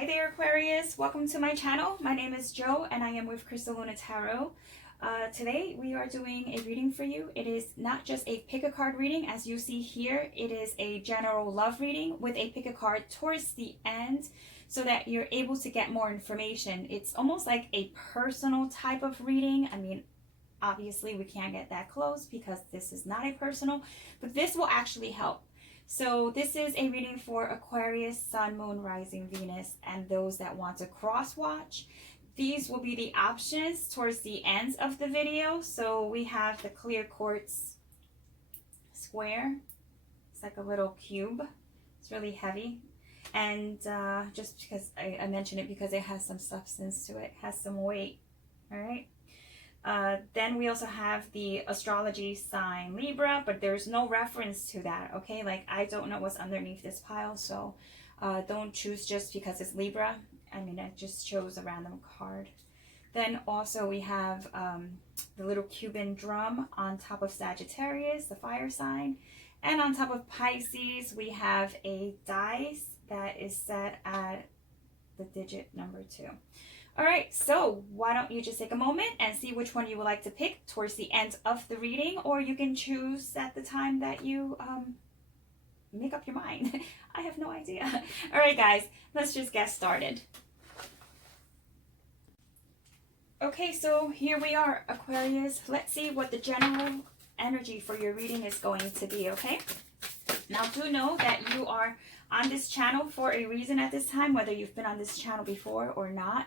Hi there, Aquarius. Welcome to my channel. My name is Jo and I am with Crystal Luna Tarot. Today we are doing a reading for you. It is not just a pick a card reading as you see here. It is a general love reading with a pick a card towards the end so that you're able to get more information. It's almost like a personal type of reading. I mean, obviously we can't get that close because this is not a personal, but this will actually help. So this is a reading for Aquarius, Sun, Moon, Rising, Venus, and those that want to cross watch. These will be the options towards the end of the video. So we have the clear quartz square. It's like a little cube. It's really heavy. And just because I mention it because it has some substance to it, has some weight. All right. Then we also have the astrology sign Libra, but there's no reference to that, okay? Like, I don't know what's underneath this pile, so don't choose just because it's Libra. I mean, I just chose a random card. Then also we have the little Cuban drum on top of Sagittarius, the fire sign. And on top of Pisces, we have a dice that is set at the digit number 2. All right, so why don't you just take a moment and see which one you would like to pick towards the end of the reading, or you can choose at the time that you make up your mind. I have no idea. All right, guys, let's just get started. Okay, so here we are, Aquarius. Let's see what the general energy for your reading is going to be, okay? Now, do know that you are on this channel for a reason at this time, whether you've been on this channel before or not.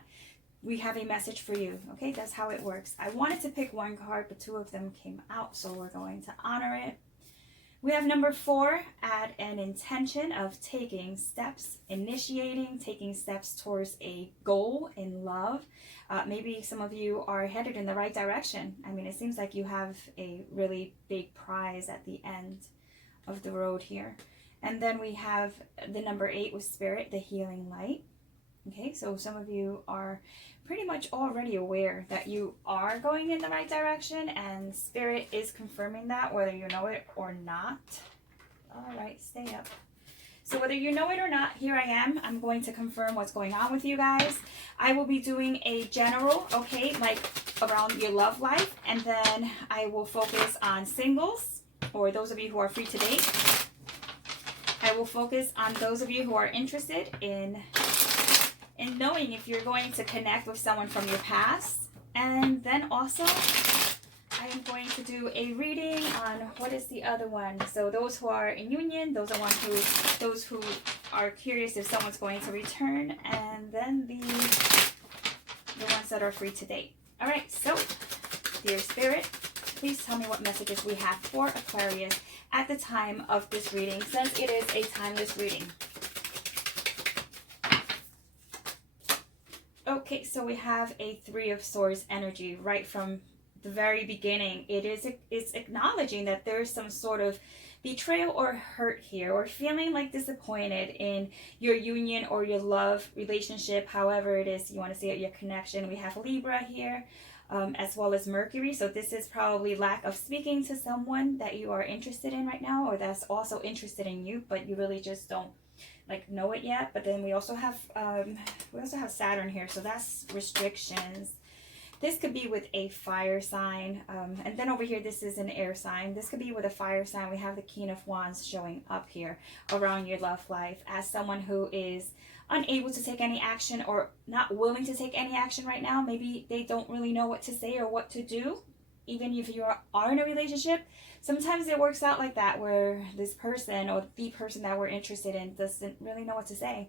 We have a message for you, okay? That's how it works. I wanted to pick one card, but 2 of them came out, so we're going to honor it. We have number 4, add an intention of taking steps, initiating, taking steps towards a goal in love. Maybe some of you are headed in the right direction. I mean, it seems like you have a really big prize at the end of the road here. And then we have the number 8 with Spirit, the healing light. Okay, so some of you are pretty much already aware that you are going in the right direction, and Spirit is confirming that whether you know it or not. All right, stay up. So whether you know it or not, here I am. I'm going to confirm what's going on with you guys. I will be doing a general, okay, like around your love life, and then I will focus on singles, or those of you who are free to date. I will focus on those of you who are interested in knowing if you're going to connect with someone from your past. And then also I am going to do a reading on what is the other one. So those who are in union, those who are curious if someone's going to return, and then the ones that are free to date. All right, so dear Spirit, please tell me what messages we have for Aquarius at the time of this reading, since it is a timeless reading. Okay, so we have a 3 of Swords energy right from the very beginning. It's acknowledging that there's some sort of betrayal or hurt here, or feeling like disappointed in your union or your love relationship, however it is you want to see it, your connection. We have Libra here, as well as Mercury. So this is probably lack of speaking to someone that you are interested in right now, or that's also interested in you, but you really just don't like know it yet. But then we also have Saturn here, so that's restrictions. This could be with a fire sign, and then over here this is an air sign. This could be with a fire sign. We have the King of Wands showing up here around your love life as someone who is unable to take any action or not willing to take any action right now. Maybe they don't really know what to say or what to do. Even if you are in a relationship, sometimes it works out like that, where this person or the person that we're interested in doesn't really know what to say.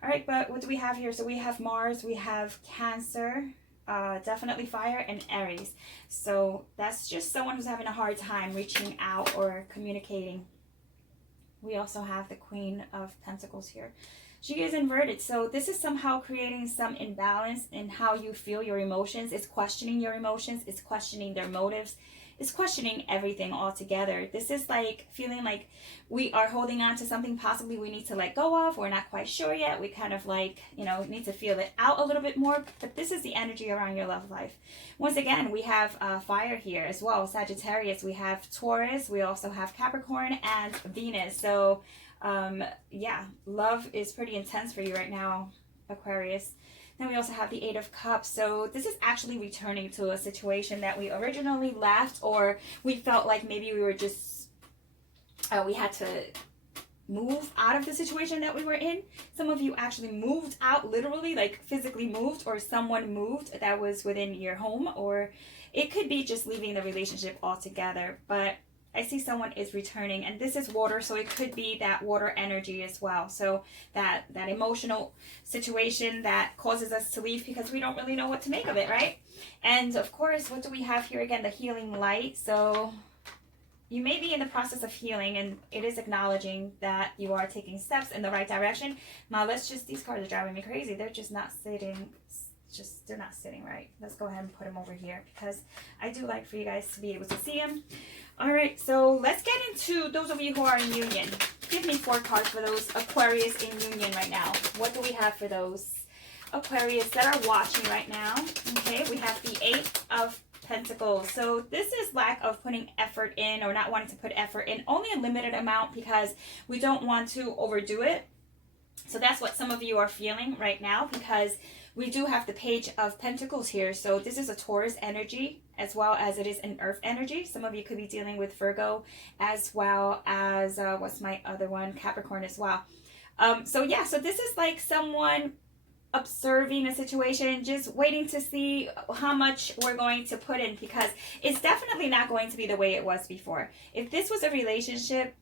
All right, but what do we have here? So we have Mars, we have Cancer, definitely fire, and Aries. So that's just someone who's having a hard time reaching out or communicating. We also have the Queen of Pentacles here. She is inverted, so this is somehow creating some imbalance in how you feel your emotions. It's questioning your emotions. It's questioning their motives. It's questioning everything altogether. This is like feeling like we are holding on to something possibly we need to let go of. We're not quite sure yet. We kind of like, you know, need to feel it out a little bit more. But this is the energy around your love life. Once again, we have fire here as well. Sagittarius, we have Taurus. We also have Capricorn and Venus. So yeah, love is pretty intense for you right now. Aquarius. Then we also have the Eight of Cups. So this is actually returning to a situation that we originally left, or we felt like maybe we were just, we had to move out of the situation that we were in. Some of you actually moved out, literally, like physically moved, or someone moved that was within your home, or it could be just leaving the relationship altogether. But I see someone is returning, and this is water, so it could be that water energy as well. So that emotional situation that causes us to leave because we don't really know what to make of it, right? And of course, what do we have here again? The healing light. So you may be in the process of healing, and it is acknowledging that you are taking steps in the right direction. Now these cards are driving me crazy. They're just not sitting, they're not sitting right. Let's go ahead and put them over here because I do like for you guys to be able to see them. All right, so let's get into those of you who are in union. Give me 4 cards for those Aquarius in union right now. What do we have for those Aquarius that are watching right now? Okay, we have the 8 of Pentacles. So this is lack of putting effort in, or not wanting to put effort in, only a limited amount because we don't want to overdo it. So that's what some of you are feeling right now, because we do have the Page of Pentacles here. So this is a Taurus energy as well as it is an Earth energy. Some of you could be dealing with Virgo as well as, what's my other one? Capricorn as well. So yeah, so this is like someone observing a situation, just waiting to see how much we're going to put in, because it's definitely not going to be the way it was before. If this was a relationship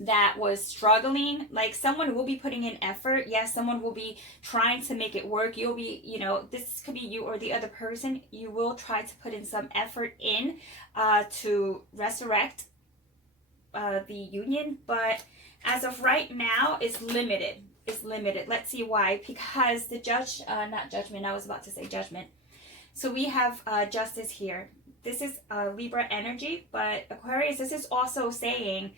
that was struggling, like someone will be putting in effort. Yes, someone will be trying to make it work. You'll be, this could be you or the other person. You will try to put in some effort in to resurrect the union. But as of right now, it's limited. It's limited. Let's see why. Because the not judgment, I was about to say judgment. So we have justice here. This is Libra energy, but Aquarius, this is also saying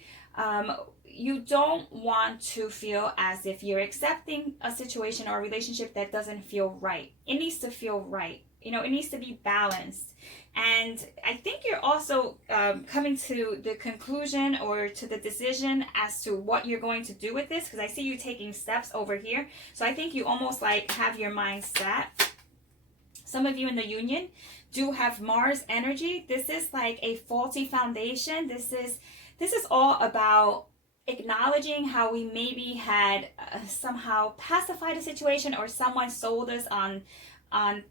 you don't want to feel as if you're accepting a situation or a relationship that doesn't feel right. It needs to feel right. It needs to be balanced. And I think you're also coming to the conclusion or to the decision as to what you're going to do with this, because I see you taking steps over here. So I think you almost like have your mind set. Some of you in the union do have Mars energy. This is like a faulty foundation. This is all about acknowledging how we maybe had somehow pacified a situation, or someone sold us on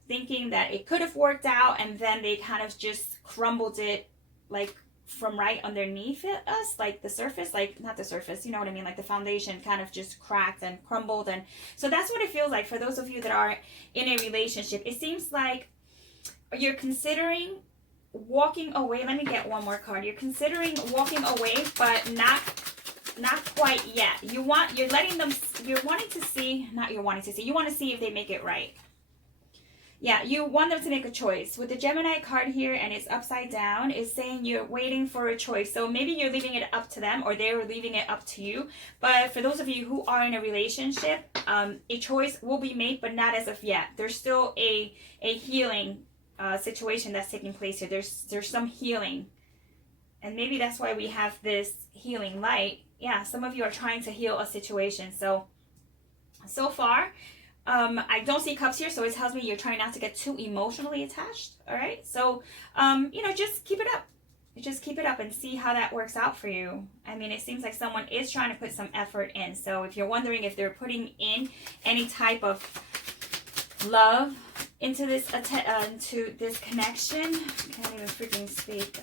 thinking that it could have worked out, and then they kind of just crumbled it like from right underneath us, like the surface, like not the surface, you know what I mean, like the foundation kind of just cracked and crumbled. And so that's what it feels like for those of you that are in a relationship. It seems like you're considering walking away. Let me get one more card. You're considering walking away, but not quite yet. You want to see if they make it right. Yeah, you want them to make a choice. With the Gemini card here, and it's upside down, is saying you're waiting for a choice. So maybe you're leaving it up to them, or they're leaving it up to you. But for those of you who are in a relationship, a choice will be made, but not as of yet. There's still a healing situation that's taking place here. There's some healing. And maybe that's why we have this healing light. Yeah, some of you are trying to heal a situation. So far, I don't see cups here, so it tells me you're trying not to get too emotionally attached. All right, so just keep it up. Just keep it up and see how that works out for you. I mean, it seems like someone is trying to put some effort in. So if you're wondering if they're putting in any type of love into this connection, I can't even freaking speak.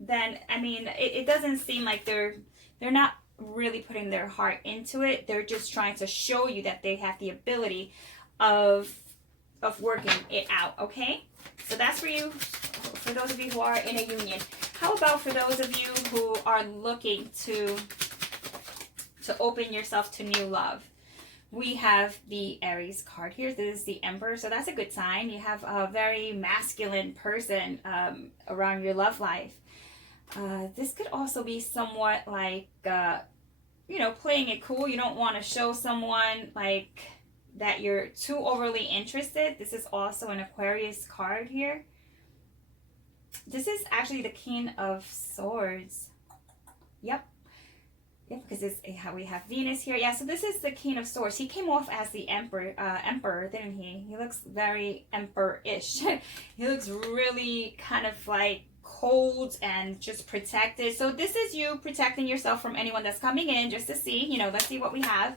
Then I mean, it doesn't seem like they're not really putting their heart into it. They're just trying to show you that they have the ability of working it out. Okay, so that's for you, for those of you who are in a union. How about for those of you who are looking to open yourself to new love? We have the Aries card here. This is the Emperor, so that's a good sign. You have a very masculine person around your love life. This could also be somewhat like, playing it cool. You don't want to show someone like that you're too overly interested. This is also an Aquarius card here. This is actually the King of Swords. Yep. Yeah, because it's how we have Venus here. Yeah, so this is the King of Swords. He came off as the Emperor, didn't he? He looks very Emperor-ish. He looks really kind of like cold and just protected. So this is you protecting yourself from anyone that's coming in, just to see, you know, let's see what we have.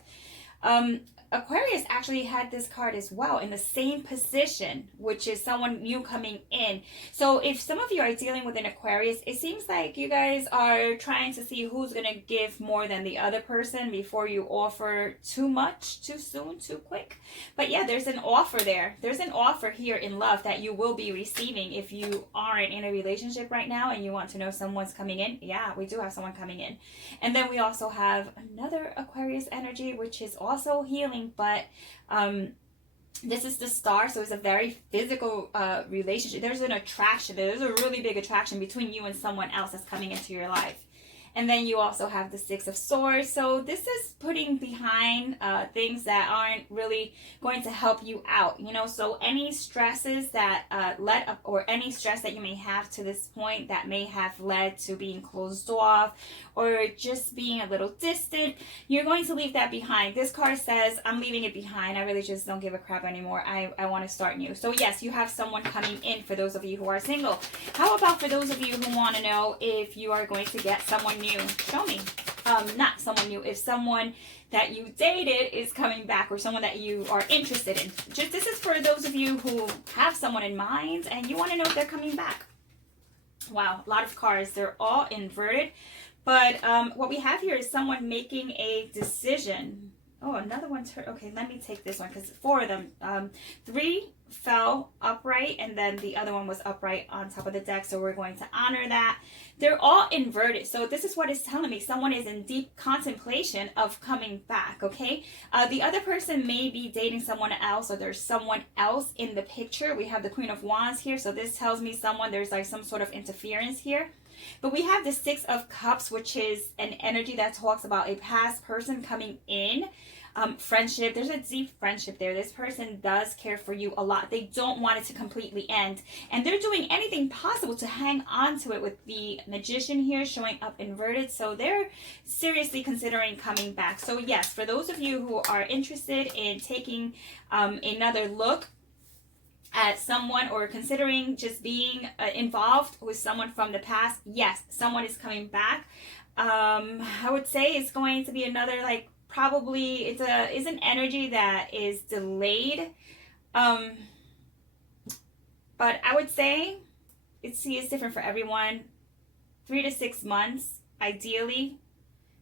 Aquarius actually had this card as well in the same position, which is someone new coming in. So if some of you are dealing with an Aquarius, it seems like you guys are trying to see who's going to give more than the other person before you offer too much, too soon, too quick. But yeah, there's an offer there. There's an offer here in love that you will be receiving if you aren't in a relationship right now and you want to know someone's coming in. Yeah, we do have someone coming in. And then we also have another Aquarius energy, which is also healing. But this is the Star, so it's a very physical relationship. There's an attraction. There's a really big attraction between you and someone else that's coming into your life. And then you also have the Six of Swords. So this is putting behind things that aren't really going to help you out, you know. So any stresses that led up, or any stress that you may have to this point that may have led to being closed off or just being a little distant, you're going to leave that behind. This card says, I'm leaving it behind. I really just don't give a crap anymore. I want to start new. So yes, you have someone coming in for those of you who are single. How about for those of you who want to know if you are going to get someone new? Show me. Not someone new, if someone that you dated is coming back, or someone that you are interested in. Just this is for those of you who have someone in mind and you want to know if they're coming back. Wow, a lot of cards. They're all inverted. But what we have here is someone making a decision. Oh, another one. Okay, let me take this one because 4 of them. 3 fell upright, and then the other one was upright on top of the deck. So we're going to honor that. They're all inverted. So this is what it's telling me. Someone is in deep contemplation of coming back, okay? The other person may be dating someone else, or there's someone else in the picture. We have the Queen of Wands here. So this tells me there's like some sort of interference here. But we have the Six of Cups, which is an energy that talks about a past person coming in. Friendship. There's a deep friendship there. This person does care for you a lot. They don't want it to completely end. And they're doing anything possible to hang on to it, with the Magician here showing up inverted. So they're seriously considering coming back. So yes, for those of you who are interested in taking another look at someone, or considering just being involved with someone from the past, yes, someone is coming back. I would say it's going to be another, like, probably it's an energy that is delayed, but I would say it's different for everyone. 3 to 6 months ideally.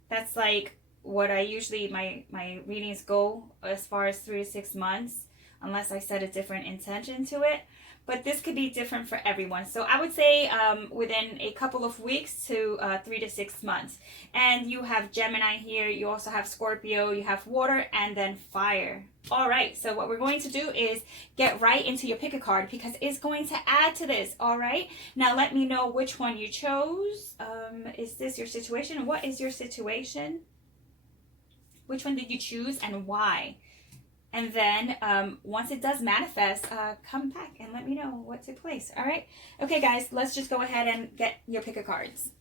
That's like what I usually, my readings go as far as 3 to 6 months, unless I set a different intention to it. But this could be different for everyone. So I would say within a couple of weeks to 3 to 6 months. And you have Gemini here. You also have Scorpio. You have water and then fire. All right. So what we're going to do is get right into your pick a card, because it's going to add to this. All right. Now let me know which one you chose. Is this your situation? What is your situation? Which one did you choose and why? And then once it does manifest, come back and let me know what took place. All right. Okay, guys, let's just go ahead and get your pick of cards.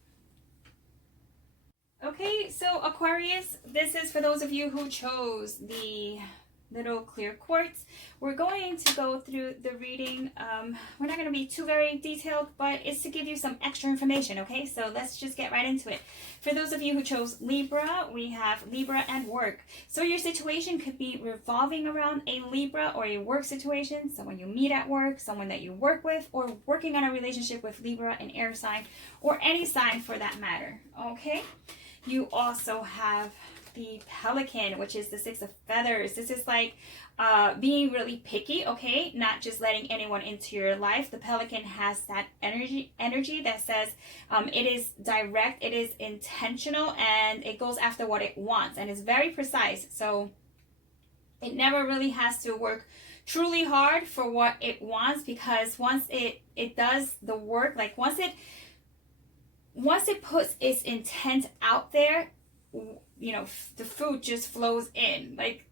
Okay, so Aquarius, this is for those of you who chose the little clear quartz. We're going to go through the reading. We're not going to be too very detailed, but it's to give you some extra information, okay? So let's just get right into it. For those of you who chose Libra, we have Libra and work. So your situation could be revolving around a Libra or a work situation, someone you meet at work, someone that you work with, or working on a relationship with Libra, an air sign, or any sign for that matter, okay? You also have the Pelican, which is the 6 of feathers. This is like being really picky, okay? Not just letting anyone into your life. The Pelican has that energy that says it is direct, it is intentional, and it goes after what it wants, and it's very precise. So it never really has to work truly hard for what it wants, because once it does the work, like once it puts its intent out there, you know, the food just flows in. Like,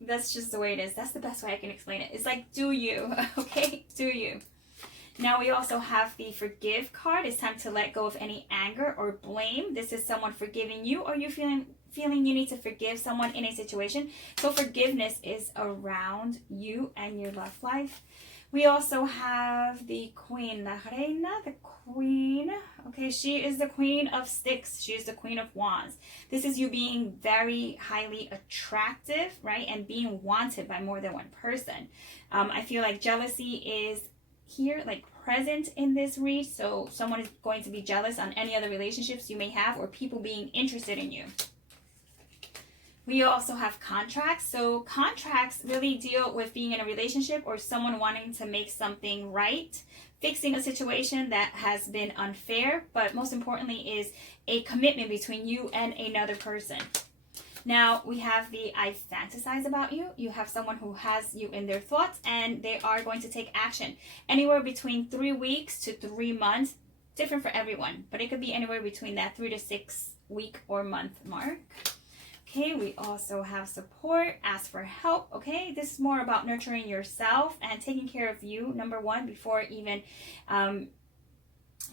that's just the way it is. That's the best way I can explain it. It's like, do you, okay? Do you. Now we also have the forgive card. It's time to let go of any anger or blame. This is someone forgiving you, or you feeling you need to forgive someone in a situation. So forgiveness is around you and your love life. We also have the Queen, La Reina, the Queen. Okay, she is the Queen of Sticks. She is the Queen of Wands. This is you being very highly attractive, right? And being wanted by more than one person. I feel like jealousy is here, like present in this read. So someone is going to be jealous on any other relationships you may have, or people being interested in you. We also have contracts. So contracts really deal with being in a relationship or someone wanting to make something right, fixing a situation that has been unfair, but most importantly is a commitment between you and another person. Now we have the I fantasize about you. You have someone who has you in their thoughts and they are going to take action. Anywhere between 3 weeks to 3 months, different for everyone, but it could be anywhere between that 3 to 6 week or month mark. Okay, we also have support, ask for help. Okay, this is more about nurturing yourself and taking care of you, number one, before even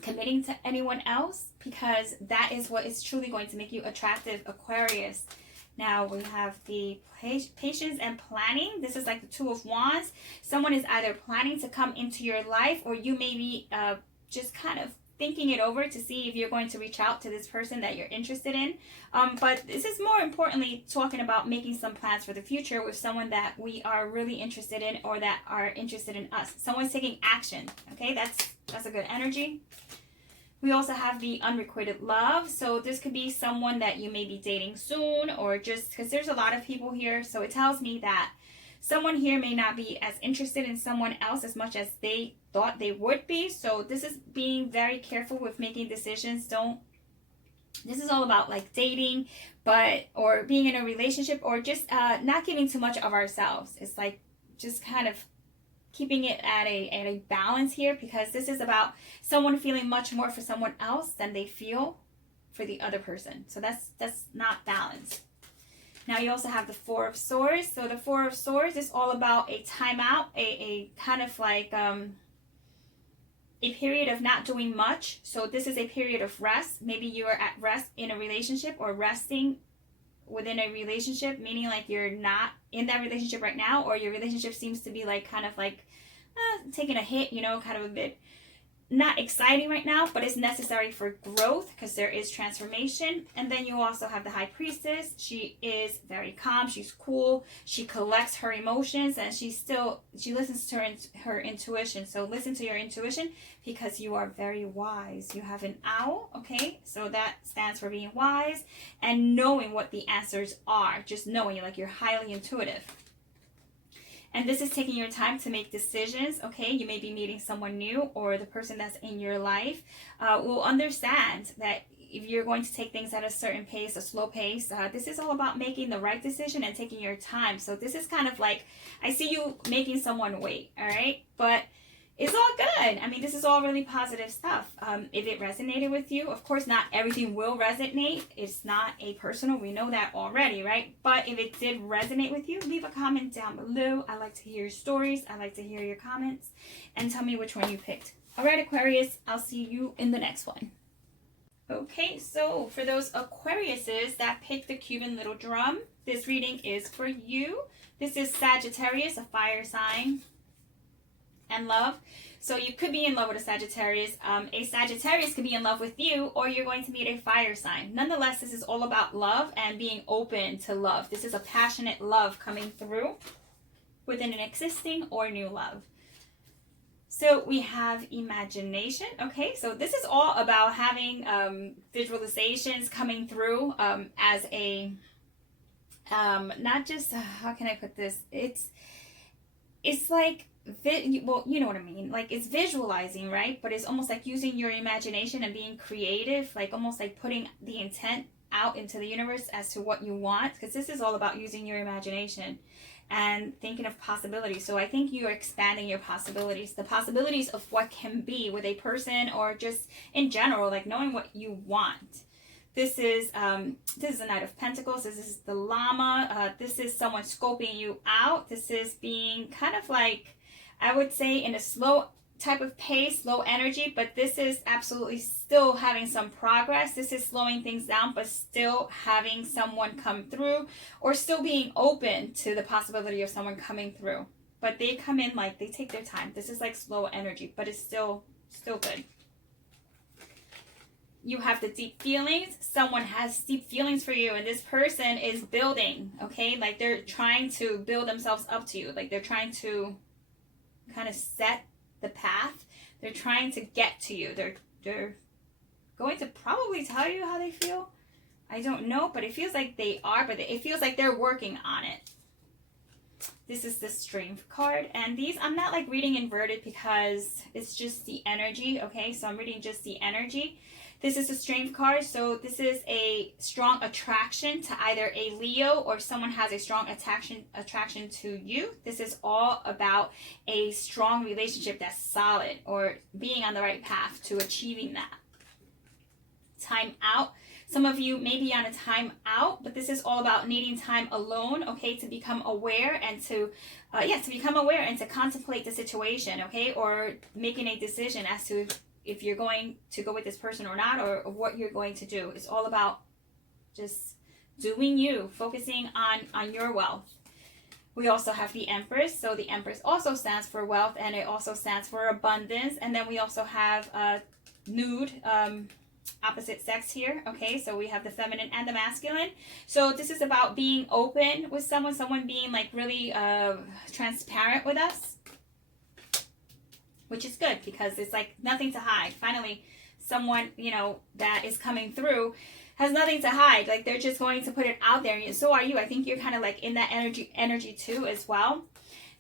committing to anyone else, because that is what is truly going to make you attractive, Aquarius. Now we have the patience and planning. This is like the Two of Wands. Someone is either planning to come into your life, or you may be just kind of thinking it over to see if you're going to reach out to this person that you're interested in. But this is more importantly talking about making some plans for the future with someone that we are really interested in, or that are interested in us. Someone's taking action. Okay, that's a good energy. We also have the unrequited love. So this could be someone that you may be dating soon, or just because there's a lot of people here. So it tells me that someone here may not be as interested in someone else as much as they thought they would be. So this is being very careful with making decisions. This is all about like dating, or being in a relationship, or just not giving too much of ourselves. It's like just kind of keeping it at a balance here, because this is about someone feeling much more for someone else than they feel for the other person. So that's not balanced. Now you also have the Four of Swords. So the Four of Swords is all about a timeout, a kind of like a period of not doing much. So this is a period of rest. Maybe you are at rest in a relationship, or resting within a relationship, meaning like you're not in that relationship right now, or your relationship seems to be like kind of like taking a hit, you know, kind of a bit not exciting right now, but it's necessary for growth because there is transformation. And then you also have the High Priestess. She is very calm, she's cool, she collects her emotions, and she listens to her intuition. So listen to your intuition, because you are very wise. You have an owl, okay? So that stands for being wise and knowing what the answers are. Just knowing, you're highly intuitive. And this is taking your time to make decisions, okay? You may be meeting someone new, or the person that's in your life will understand that if you're going to take things at a certain pace, a slow pace. This is all about making the right decision and taking your time. So this is kind of like, I see you making someone wait, all right? But it's all good. I mean, this is all really positive stuff. If it resonated with you, of course, not everything will resonate. It's not a personal. We know that already, right? But if it did resonate with you, leave a comment down below. I like to hear your stories. I like to hear your comments. And tell me which one you picked. All right, Aquarius, I'll see you in the next one. Okay, so for those Aquariuses that picked the Cuban little drum, this reading is for you. This is Sagittarius, a fire sign. And love. So you could be in love with a Sagittarius. A Sagittarius could be in love with you, or you're going to meet a fire sign. Nonetheless, this is all about love and being open to love. This is a passionate love coming through within an existing or new love. So we have imagination. Okay, so this is all about having visualizations coming through as a not just how can I put this? It's like, well, you know what I mean, like it's visualizing, right? But it's almost like using your imagination and being creative, like almost like putting the intent out into the universe as to what you want, because this is all about using your imagination and thinking of possibilities. So I think you're expanding your possibilities, the possibilities of what can be with a person, or just in general, like knowing what you want. This is a Knight of Pentacles. This is the Llama. This is someone scoping you out. This is being kind of like, I would say, in a slow type of pace, low energy, but this is absolutely still having some progress. This is slowing things down, but still having someone come through, or still being open to the possibility of someone coming through. But they come in like they take their time. This is like slow energy, but it's still good. You have the deep feelings. Someone has deep feelings for you, and this person is building, okay? Like they're trying to build themselves up to you. Like they're trying to kind of set the path. They're trying to get to you. They're going to probably tell you how they feel. I don't know, but it feels like they are, but it feels like they're working on it. This is the Strength card, and these I'm not like reading inverted because it's just the energy, okay? So I'm reading just the energy. This is the Strength card, so this is a strong attraction to either a Leo or someone has a strong attraction to you. This is all about a strong relationship that's solid, or being on the right path to achieving that. Time out. Some of you may be on a time out, but this is all about needing time alone, okay, to become aware and to become aware and to contemplate the situation, okay, or making a decision as to if you're going to go with this person or not, or what you're going to do. It's all about just doing you, focusing on your wealth. We also have the Empress. So the Empress also stands for wealth, and it also stands for abundance. And then we also have nude, opposite sex here. Okay, so we have the feminine and the masculine. So this is about being open with someone being like really transparent with us, which is good because it's like nothing to hide. Finally, someone, you know, that is coming through has nothing to hide. Like they're just going to put it out there. And so are you. I think you're kind of like in that energy too as well.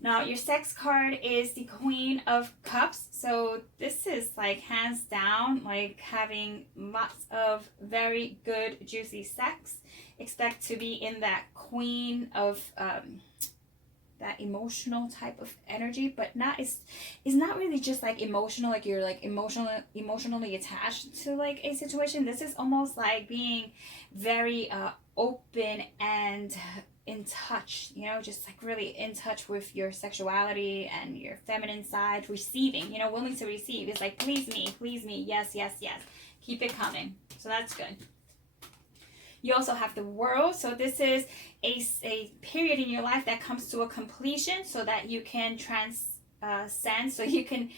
Now, your sex card is the Queen of Cups. So this is like hands down, like having lots of very good, juicy sex. Expect to be in that Queen of that emotional type of energy, but not is not really just like emotional, like you're like emotionally attached to like a situation. This is almost like being very open and in touch, you know, just like really in touch with your sexuality and your feminine side, receiving, you know, willing to receive. It's like, please me, yes, keep it coming. So that's good. You also have the World. So this is a period in your life that comes to a completion so that you can transcend, so you can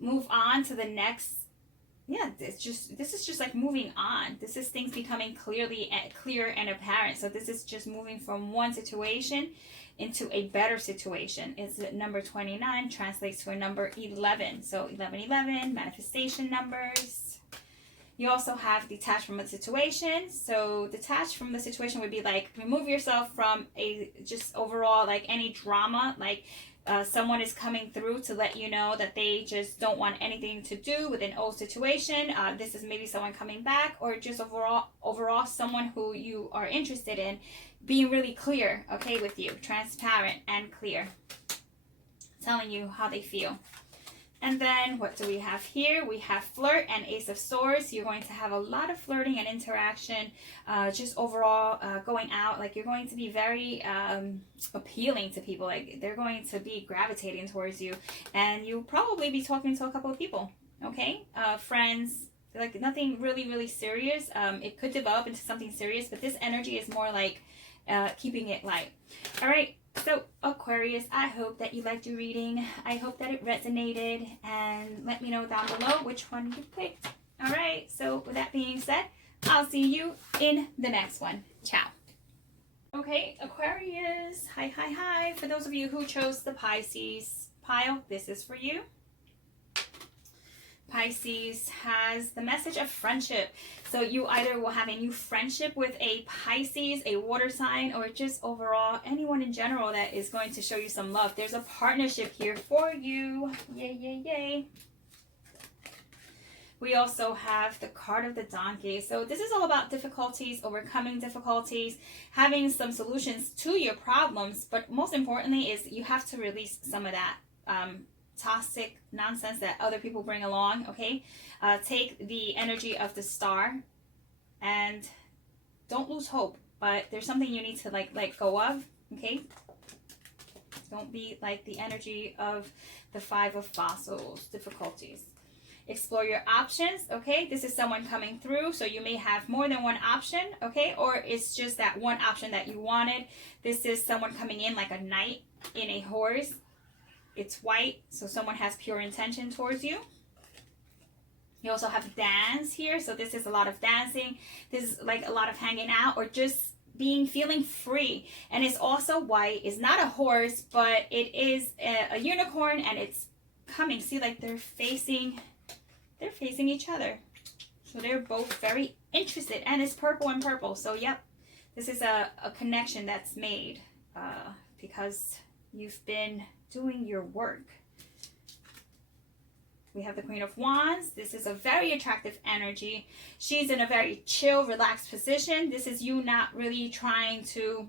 move on to the next. Yeah, this is just like moving on. This is things becoming clear and apparent. So this is just moving from one situation into a better situation. It's number 29 translates to a number 11. So 1111, manifestation numbers. You also have detached from a situation. So detached from the situation would be like remove yourself from a just overall like any drama, like someone is coming through to let you know that they just don't want anything to do with an old situation. This is maybe someone coming back, or just overall someone who you are interested in, being really clear, okay, with you, transparent and clear, telling you how they feel. And then what do we have here? We have flirt and Ace of Swords. You're going to have a lot of flirting and interaction, just overall going out. Like you're going to be very appealing to people. Like they're going to be gravitating towards you. And you'll probably be talking to a couple of people, okay? Friends, like nothing really serious. It could develop into something serious, but this energy is more like keeping it light. All right. So Aquarius, I hope that you liked your reading. I hope that it resonated, and let me know down below which one you picked. All right, so with that being said, I'll see you in the next one. Ciao. Okay, Aquarius, hi. For those of you who chose the Pisces pile, this is for you. Pisces has the message of friendship. So you either will have a new friendship with a Pisces, a water sign, or just overall anyone in general that is going to show you some love. There's a partnership here for you. Yay. We also have the card of the donkey. So this is all about difficulties, overcoming difficulties, having some solutions to your problems. But most importantly is you have to release some of that toxic nonsense that other people bring along, okay? Take the energy of the star and don't lose hope, but there's something you need to like let go of, okay? Don't be like the energy of the Five of Fossils, difficulties. Explore your options, okay? This is someone coming through, so you may have more than one option, okay? Or it's just that one option that you wanted. This is someone coming in like a knight in a horse. It's white, so someone has pure intention towards you. You also have dance here, so this is a lot of dancing. This is like a lot of hanging out or just feeling free. And it's also white. It's not a horse, but it is a unicorn, and it's coming. See, like they're facing each other. So they're both very interested, and it's purple and purple. So yep, this is a connection that's made because you've been doing your work. We have the Queen of Wands. This is a very attractive energy. She's in a very chill, relaxed position. This is you not really trying to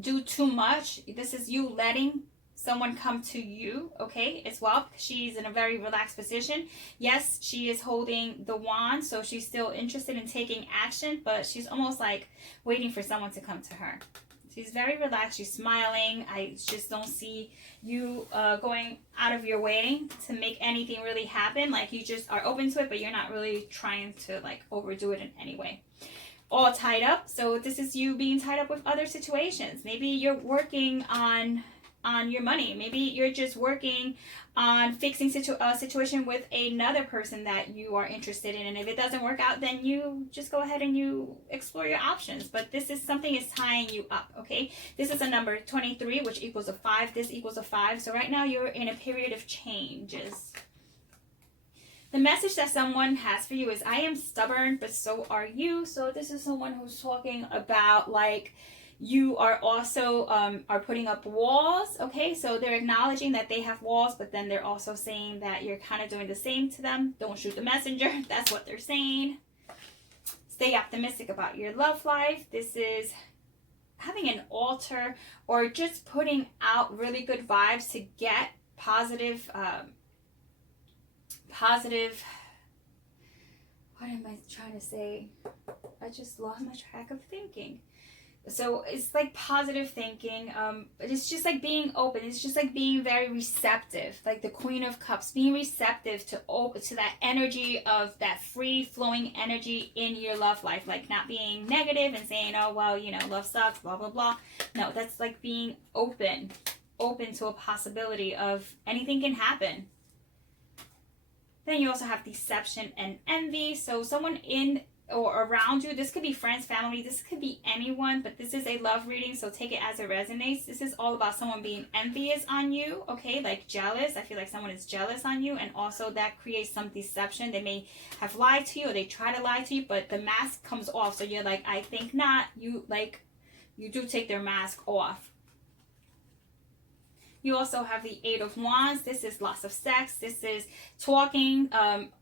do too much. This is you letting someone come to you, okay, as well. She's in a very relaxed position. Yes, she is holding the wand, so she's still interested in taking action, but she's almost like waiting for someone to come to her. She's very relaxed. She's smiling. I just don't see you going out of your way to make anything really happen. Like you just are open to it, but you're not really trying to like overdo it in any way. All tied up. So this is you being tied up with other situations. Maybe you're working on your money. Maybe you're just working on fixing a situation with another person that you are interested in, and if it doesn't work out, then you just go ahead and you explore your options. But this is something is tying you up, okay? This is a number 23, which equals a 5. This equals a 5. So right now you're in a period of changes. The message that someone has for you is, I am stubborn, but so are you. So this is someone who's talking about like you are also are putting up walls, okay? So they're acknowledging that they have walls, but then they're also saying that you're kind of doing the same to them. Don't shoot the messenger. That's what they're saying. Stay optimistic about your love life. This is having an altar or just putting out really good vibes to get positive, what am I trying to say? I just lost my track of thinking. So it's like positive thinking, but it's just like being open. It's just like being very receptive, like the Queen of Cups, being receptive to that energy of that free flowing energy in your love life, like not being negative and saying, oh, well, you know, love sucks, blah, blah, blah. No, that's like being open to a possibility of anything can happen. Then you also have deception and envy. So someone in or around you, this could be friends, family, this could be anyone, but this is a love reading, so take it as it resonates. This is all about someone being envious on you, okay, like jealous. I feel like someone is jealous on you, and also that creates some deception. They may have lied to you, or they try to lie to you, but the mask comes off, so you're like, I think not. You do take their mask off. You also have the Eight of Wands. This is lots of sex. This is talking,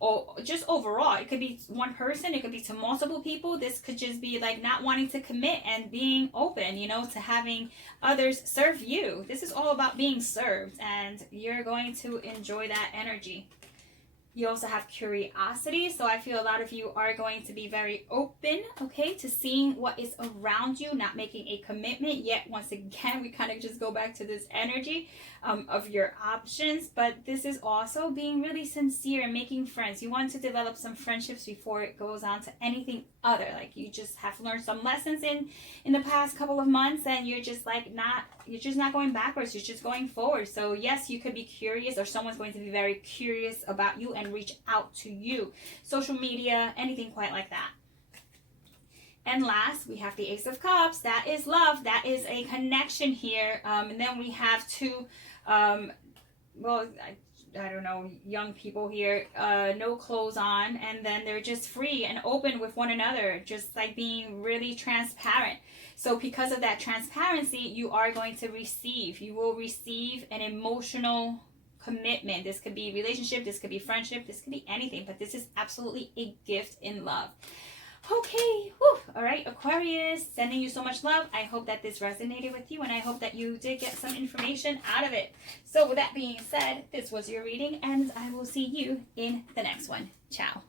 or just overall. It could be one person. It could be to multiple people. This could just be like not wanting to commit and being open, you know, to having others serve you. This is all about being served, and you're going to enjoy that energy. You also have curiosity. So I feel a lot of you are going to be very open, okay, to seeing what is around you, not making a commitment yet. Once again, we kind of just go back to this energy of your options. But this is also being really sincere and making friends. You want to develop some friendships before it goes on to anything other. Like you just have learned some lessons in the past couple of months, and you're just like you're just not going backwards, you're just going forward. So yes, you could be curious, or someone's going to be very curious about you and reach out to you. Social media, anything quite like that. And last, we have the Ace of Cups. That is love. That is a connection here. And then we have two, well, I don't know, young people here, no clothes on, and then they're just free and open with one another, just like being really transparent. So because of that transparency, you are going to receive. You will receive an emotional commitment. This could be relationship, this could be friendship, this could be anything, but this is absolutely a gift in love. Okay, whew. All right, Aquarius, sending you so much love. I hope that this resonated with you, and I hope that you did get some information out of it. So with that being said, this was your reading, and I will see you in the next one. Ciao.